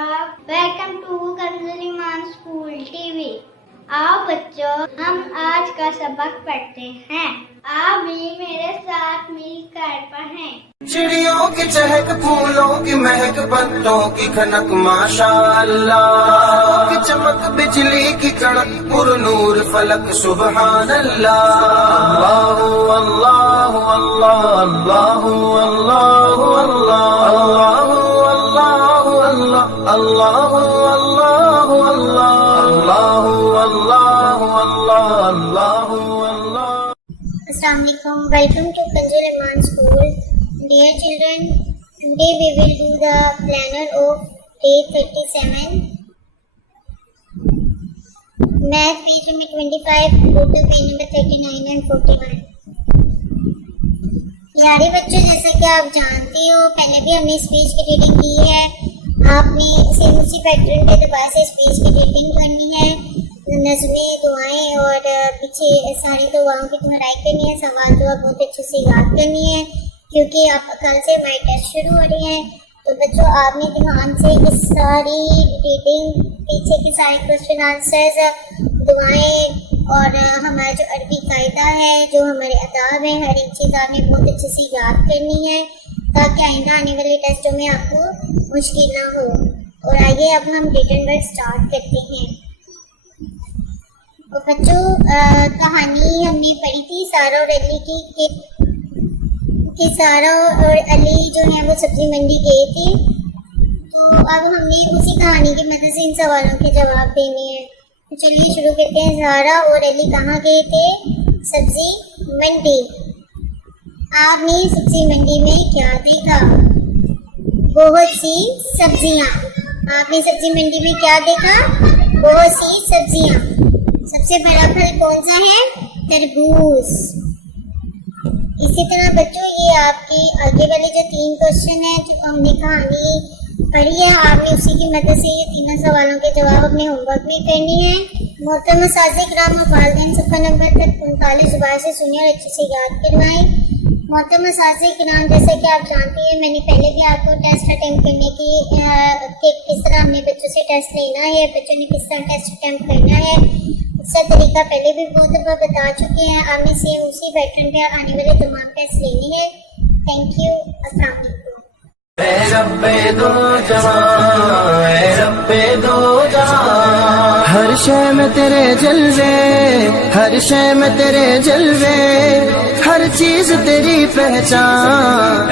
Welcome to Kanzul Iman school TV. आओ बच्चों, हम आज का सबक पढ़ते हैं। आप भी मेरे साथ मिलकर पढ़ें। चिड़ियों की चहक, फूलों की महक, पत्तों की खनक, माशाअल्लाह की चमक, बिजली की कड़क, पुरनूर फलक, सुबहान अल्लाह। अल्लाह अल्लाह अल्लाह अल्लाह अल्लाह अल्लाह अल्लाह Assalamu alaikum. Welcome to Kanjul Iman School. Dear children, today we will do the planner of day 37. Math page number 25, go to page number 39 and 41. प्यारे बच्चों, जैसा कि आप जानते हो, पहले भी हमने स्पीच की रीडिंग की है। आपने सेम उसी पैटर्न पे दोबारा से स्पीच की रीडिंग करनी है। नज़में, दुआएं और पीछे सारी दुआओं की दोहराई करनी है। सवाल दुआ बहुत अच्छे से याद करनी है, क्योंकि आप कल से हमारे टेस्ट शुरू हो रहे हैं। तो बच्चों, आपने ध्यान से इस सारी रीडिंग, पीछे के सारे क्वेश्चन आंसर्स, दुआएं और हमारा जो अरबी कायदा है, जो हमारे अदाब है, हर एक चीज़ आपने बहुत अच्छे से याद करनी है, ताकि आइंदा आने वाले टेस्टों में आपको मुश्किल ना हो। और आइए अब हम रिटन वर्क स्टार्ट करते हैं। तो बच्चों, कहानी हमने पढ़ी थी सारा और अली की कि सारा और अली जो है वो सब्जी मंडी गए थे। तो अब हमने उसी कहानी की मदद से इन सवालों के जवाब देने हैं। तो चलिए शुरू करते हैं। सारा और अली कहाँ गए थे? सब्जी मंडी। आपने सब्जी मंडी में क्या देखा? बहुत सी सब्जियाँ। आपने सब्जी मंडी में क्या देखा? बहुत सी सब्जियाँ। सबसे बड़ा फल कौन सा है? तरबूज। इसी तरह बच्चों, ये आपके आगे वाले जो 3 क्वेश्चन है, जो हमने कहानी पढ़ी है, आपने उसी की मदद से ये तीनों सवालों के जवाब अपने होमवर्क में करनी है। मोहतरम साज़िक राम और वालिदैन सफ़ा नंबर 45 दोबारा से सुनिए और अच्छे से याद करवाएं। मोहतरम साज़िक राम, जैसे कि आप जानते हैं, मैंने पहले भी आपको टेस्ट अटेम्प्ट करने की किस तरह हमने बच्चों से टेस्ट लेना है, बच्चों ने किस तरह टेस्ट अटेम्प्ट करना है, उसका तरीका पहले भी बहुत दफ़ा बता चुके हैं। आपने सेम उसी पैटर्न पे आने वाले तमाम टेस्ट लेने हैं। Thank you. अस्सलाम वालेकुम। हर शय में तेरे जलवे, हर शय में तेरे जलवे, हर चीज तेरी पहचान।